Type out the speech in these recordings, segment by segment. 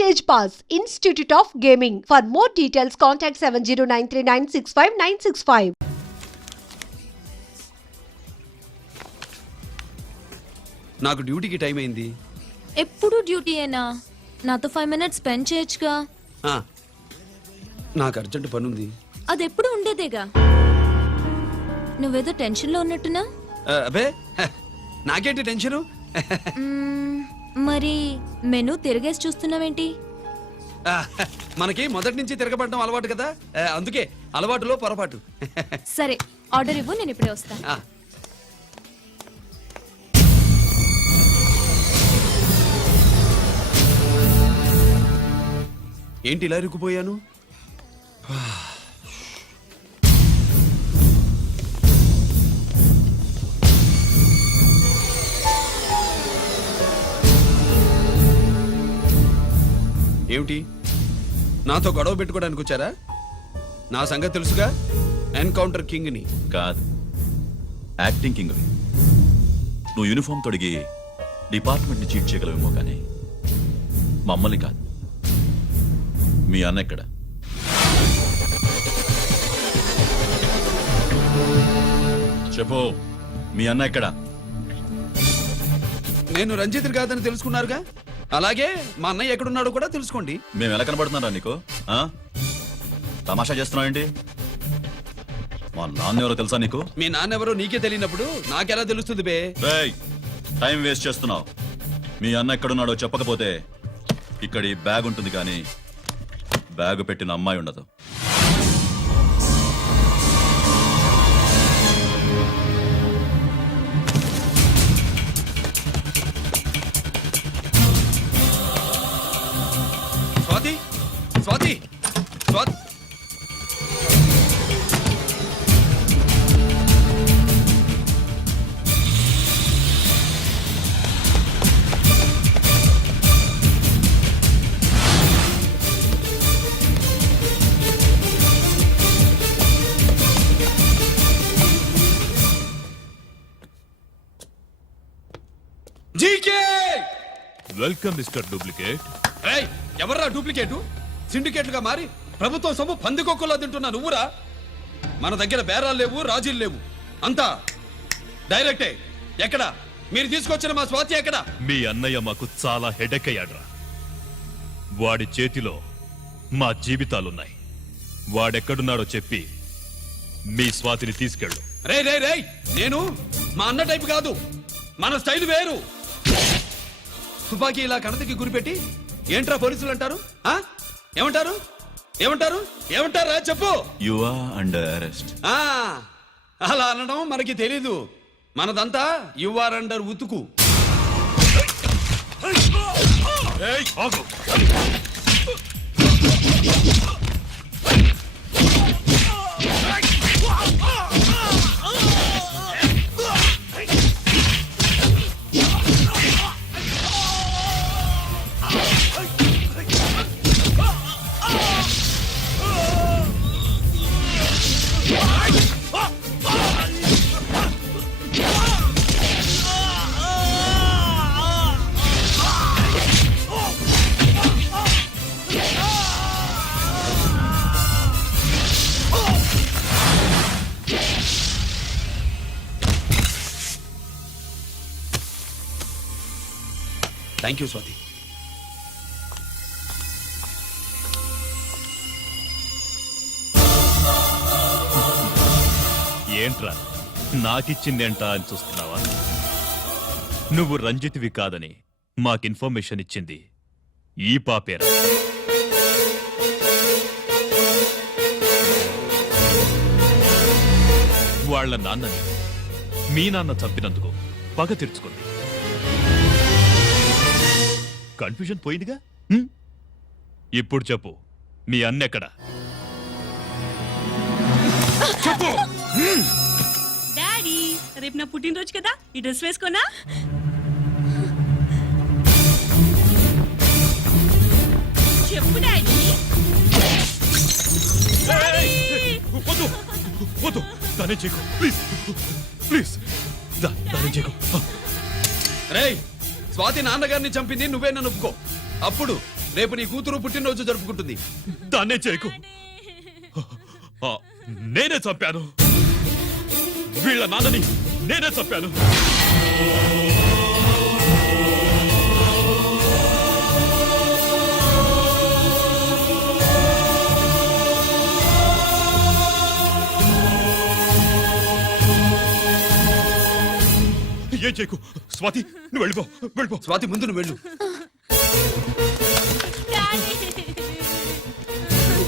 Stage Pass, Institute of Gaming. For more details, contact 7093965965. నాకు డ్యూటీకి time అయింది. ఎప్పుడు డ్యూటీయేనా? నాతో 5 minutes స్పెండ్ చేయొచ్చుగా. నాకు అర్జెంట్ పని ఉంది. అది ఎప్పుడు ఉండేదేగా. నువ్వేదో టెన్షన్లో ఉన్నట్టున్నా? అబే నాకేంటి టెన్షను? మరి మెనూ తిరిగేసి చూస్తున్నావేంటి? మనకి మొదటి నుంచి తిరగబడడం అలవాటు కదా, అందుకే అలవాటులో పొరపాటు. సరే, ఆర్డర్ ఇవ్వు, నేను ఇప్పుడే వస్తా. ఏంటి ఇలా ఇరుక్కుపోయాను? ఏమిటి, నాతో గొడవ పెట్టుకోవడానికి వచ్చారా? నా సంగతి తెలుసుగా, ఎన్కౌంటర్ కింగ్ని. కాదు, యాక్టింగ్ కింగ్. నువ్వు యూనిఫామ్ తొడిగి డిపార్ట్మెంట్ని చీట్ చేయగలవేమో, కానీ మమ్మల్ని కాదు. మీ అన్న ఎక్కడ? చెప్పు, మీ అన్న ఎక్కడ? నేను రంజిత్ కాదని తెలుసుకున్నారుగా, అలాగే మా అన్నయ్య ఎక్కడున్నాడో కూడా తెలుసుకోండి. మేము ఎలా కనబడుతున్నారా నీకు? తమాషా చేస్తున్నావు ఏంటి? మా నాన్న ఎవరో తెలుసా నీకు? మీ నాన్న ఎవరో నీకే తెలియనప్పుడు నాకెలా తెలుస్తుంది బే? టైం వేస్ట్ చేస్తున్నావు. మీ అన్న ఎక్కడున్నాడో చెప్పకపోతే ఇక్కడ ఈ బ్యాగ్ ఉంటుంది, కానీ బ్యాగ్ పెట్టిన అమ్మాయి ఉండదు. Swathi, Swathi, Swathi. GK, welcome mister duplicate. ఎవర్రా డూప్లికేటు? సిండికేట్లుగా మారి ప్రభుత్వం సొమ్ము పందికొక్కులా తింటున్నా నువ్వురా? మన దగ్గర బేరాలు లేవు, రాజీలు లేవు, అంతా డైరెక్టే. ఎక్కడ మీరు తీసుకొచ్చిన మా స్వాతి ఎక్కడ? మీ అన్నయ్య మాకు చాలా హెడెక్ అయ్యాడ్రా. వాడి చేతిలో మా జీవితాలున్నాయి. వాడెక్కడున్నాడో చెప్పి మీ స్వాతిని తీసుకెళ్ళు. రే రే రే, నేను మా అన్న టైపు కాదు, మన స్టైల్ వేరు. తుపాకీ ఇలా కణతకి గురిపెట్టి ఏంట్రా పోలీసులు అంటారు? ఏమంటారు? ఏమంటారు? ఏమంటారా చెప్పు. You are under arrest. అలా అనడం మనకి తెలీదు. మనదంతా యు ఆర్ అండర్ ఉతుకు. Thank you Swathi. ఏంట్రా నాకిచ్చిందేంటా అని చూస్తున్నావా? నువ్వు రంజిత్వి కాదని మాకు ఇన్ఫర్మేషన్ ఇచ్చింది ఈ పాపేరా. వాళ్ళ నాన్నని మీ నాన్న చంపినందుకు పగ తీర్చుకుంది. కన్ఫ్యూజన్ పోయిందిగా. ఇప్పుడు చెప్పు, మీ అన్నెక్కడ? డాడీ, రేపు నా పుట్టినరోజు కదా, ఈ డ్రెస్ వేసుకోనా? చెప్పు డాడీ. వద్దు, దానే చేయకు, ప్లీజ్ ప్లీజ్, దానే చేయకు. రేయ్, స్వాతి నాన్నగారిని చంపింది నువ్వే, నన్ను ఒప్పుకో. అప్పుడు రేపు నీ కూతురు పుట్టినరోజు జరుపుకుంటుంది. దాన్నే చేయకు. ఆ, నేనే చంపాను. వీళ్ళ నాన్నని నేనే చంపాను. ఏం చేయకు. స్వాతి, నువ్వు వెళ్ళిపో. స్వాతి, ముందు నువ్వు వెళ్ళు. డాడీ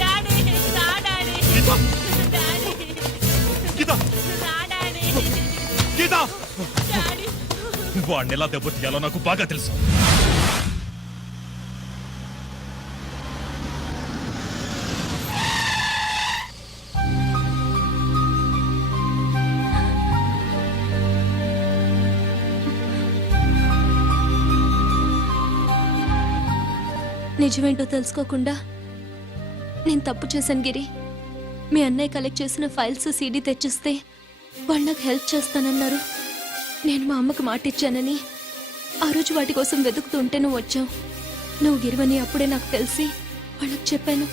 డాడీ రా డాడీ గీత, డాడీ గీత, రా డాడీ గీత. డాడీ వాడిని ఎలా దెబ్బతీయాలో నాకు బాగా తెలుసు. నిజమేంటో తెలుసుకోకుండా నేను తప్పు చేశాను గిరి. మీ అన్నయ్య కలెక్ట్ చేసిన ఫైల్స్ సీడీ తెచ్చిస్తే వాళ్ళు నాకు హెల్ప్ చేస్తానన్నారు. నేను మా అమ్మకు మాట ఇచ్చానని ఆ రోజు వాటి కోసం వెతుకుతుంటే నువ్వు వచ్చావు. నువ్వు గిరివని అప్పుడే నాకు తెలిసి వాళ్ళకి చెప్పాను.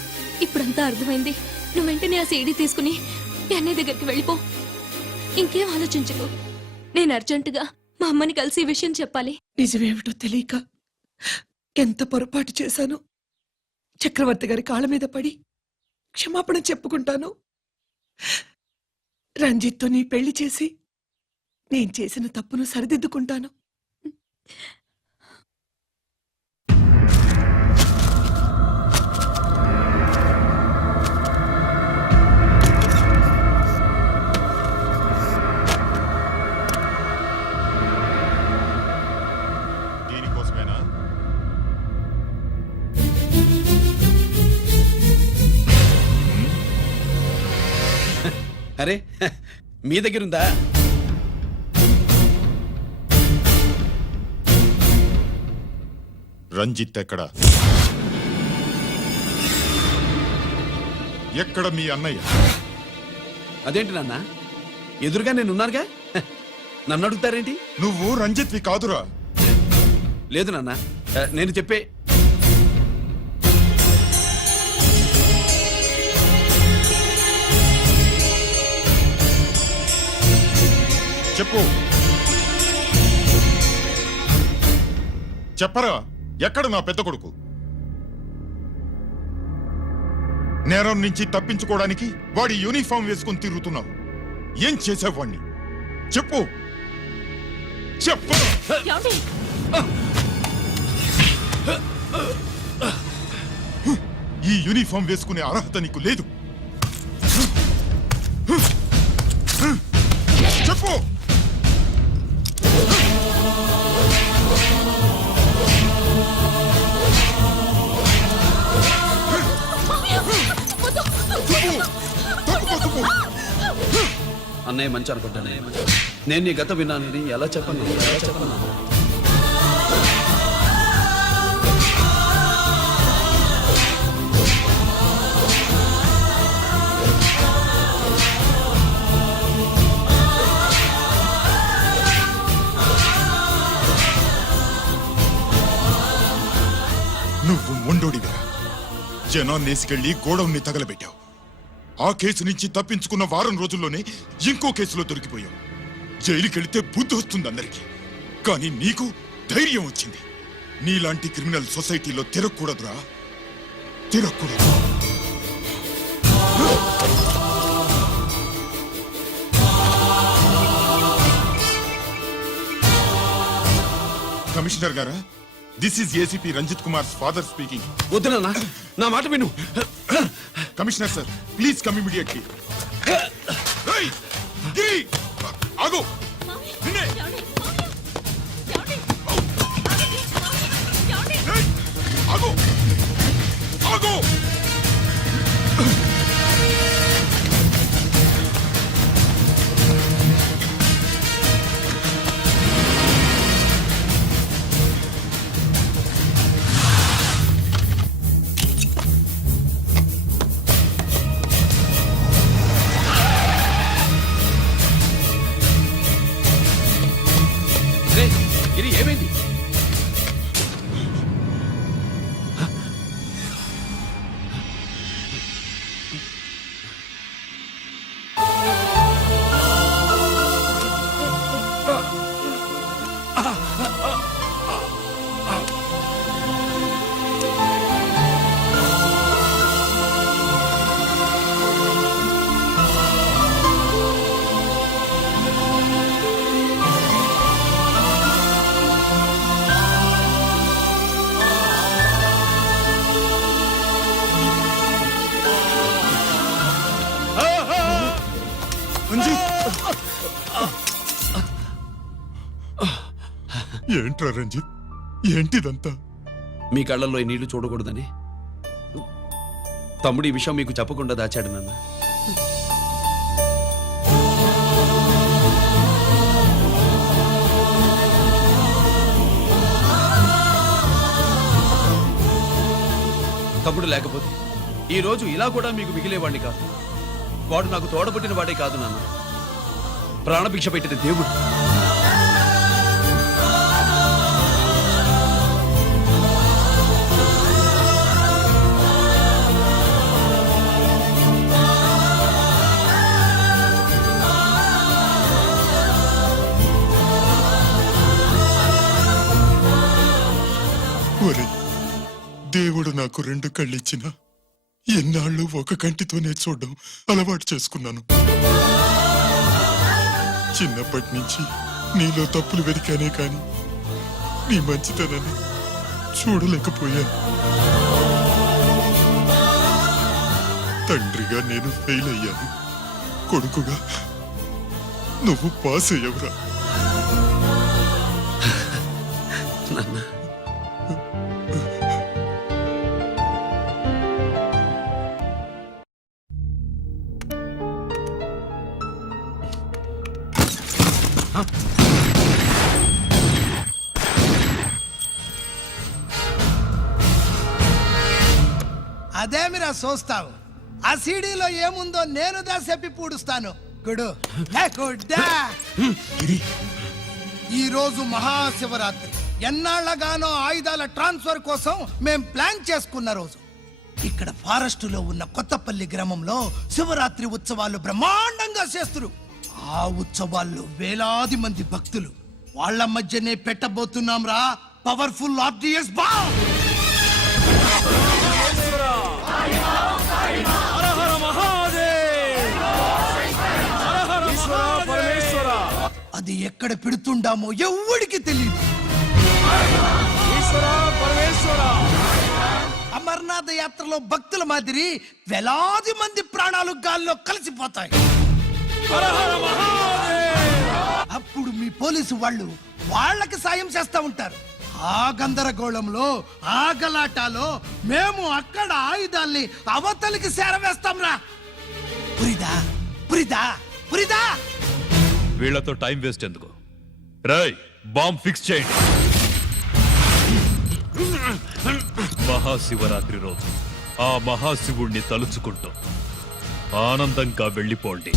ఇప్పుడంతా అర్థమైంది. నువ్వు వెంటనే ఆ సీడీ తీసుకుని మీ అన్నయ్య దగ్గరికి వెళ్ళిపో. ఇంకేం ఆలోచించకు. నేను అర్జెంటుగా మా అమ్మని కలిసి ఈ విషయం చెప్పాలి. నిజమేమిటో తెలియక ఎంత పొరపాటు చేశాను. చక్రవర్తి గారి కాళ్ళ మీద పడి క్షమాపణ చెప్పుకుంటాను. రంజిత్తో నీ పెళ్లి చేసి నేను చేసిన తప్పును సరిదిద్దుకుంటాను. దీనికోసమేనా? అరే, మీ దగ్గర ఉందా? రంజిత్ ఎక్కడ? ఎక్కడ మీ అన్నయ్య? అదేంటి నాన్న, ఎదురుగా నేనున్నానుగా. నన్ను అడుగుతారేంటి? నువ్వు రంజిత్వి కాదురా. లేదు నాన్న, నేను చెప్పే. చెప్పు, చెప్పరా. ఎక్కడ నా పెద్ద కొడుకు? నేరం నుంచి తప్పించుకోవడానికి వాడి యూనిఫామ్ వేసుకుని తిరుగుతున్నావు. ఏం చేసావు వాణ్ణి? చెప్పు, చెప్పు. ఏమండి? ఈ యూనిఫామ్ వేసుకునే అర్హత నీకు లేదు. చెప్పు. అన్నయ్య మంచి అనుకుంటానే. నేను నీ గత విన్నానని ఎలా చెప్పను? నువ్వు మొండోడివిరా. జనాన్నేసుకెళ్లి గోడౌన్ని తగలబెట్టావు. ఆ కేసు నుంచి తప్పించుకున్న వారం రోజుల్లోనే ఇంకో కేసులో దొరికిపోయావు. జైలుకెళ్తే బుద్ధి వస్తుంది అందరికీ, కానీ నీకు ధైర్యం వచ్చింది. నీలాంటి క్రిమినల్ సొసైటీలో తిరగకూడదురా, తిరగకూడదు. కమిషనర్ గారా, this is ACP Ranjith Kumar father speaking. వద్దు నాన్న, నా మాట విను. Commissioner sir, please come immediately. ఆగు. నిన్నే. ఏయ్, ఆగు. ఆగు. ఇది ఏమైంది? ఏంట్రా రంజిత్, ఏంటిదంతా? మీ కళ్ళల్లో ఈ నీళ్లు చూడకూడదని తమ్ముడు ఈ విషయం మీకు చెప్పకుండా దాచాడు నాన్న. తమ్ముడు లేకపోతే ఈ రోజు ఇలా కూడా మీకు మిగిలేవాడిని కాదు. వాడు నాకు తోడబుట్టిన వాడే కాదు నాన్న, ప్రాణభిక్ష పెట్టిన దేవుడు. ఒరే, దేవుడు నాకు 2 కళ్ళిచ్చిన ఎన్నాళ్ళు ఒక కంటితోనే చూడడం అలవాటు చేసుకున్నాను. చిన్నప్పటి నుంచి నీలో తప్పులు వెతికానే కాని నీ మంచితనాన్ని చూడలేకపోయాను. తండ్రిగా నేను ఫెయిల్ అయ్యాను, కొడుకుగా నువ్వు పాస్ అయ్యవురా. నాన్న, అదేమిరా చూస్తావు? ఆ సీడీలో ఏముందో నేను దా చెప్పి పూడుస్తాను. గుడు గుడ్డా, ఈ రోజు మహాశివరాత్రి. ఎన్నాళ్లగానో ఆయుధాల ట్రాన్స్ఫర్ కోసం మేం ప్లాన్ చేసుకున్న రోజు. ఇక్కడ ఫారెస్ట్ లో ఉన్న కొత్తపల్లి గ్రామంలో శివరాత్రి ఉత్సవాలు బ్రహ్మాండంగా చేస్తున్నారు. ఆ ఉత్సవాల్లో వేలాది మంది భక్తులు. వాళ్ళ మధ్యనే పెట్టబోతున్నాం రా పవర్ఫుల్ ఆర్డిఎస్ బాంబ్. అది ఎక్కడ పెడుతుండామో ఎవ్వడికి తెలియదు. అమర్నాథ్ యాత్రలో భక్తుల మాదిరి వేలాది మంది ప్రాణాలు గాల్లో కలిసిపోతాయి. అప్పుడు మీ పోలీసు వాళ్ళు వాళ్ళకి సాయం చేస్తా ఉంటారు. ఆ గందరగోళంలో, ఆ గలాటాలో మేము అక్కడ ఆయుధాల్ని అవతలికి చేరవేస్తాం రా. పురిదా పురిదా పురిదా. వీళ్లతో టైం వేస్ట్ ఎందుకు? రాయ్, బాంబ్ ఫిక్స్ చేయండి. మహాశివరాత్రి రోజు ఆ మహాశివుణ్ణి తలుచుకుంటూ ఆనందంగా వెళ్ళిపోండి.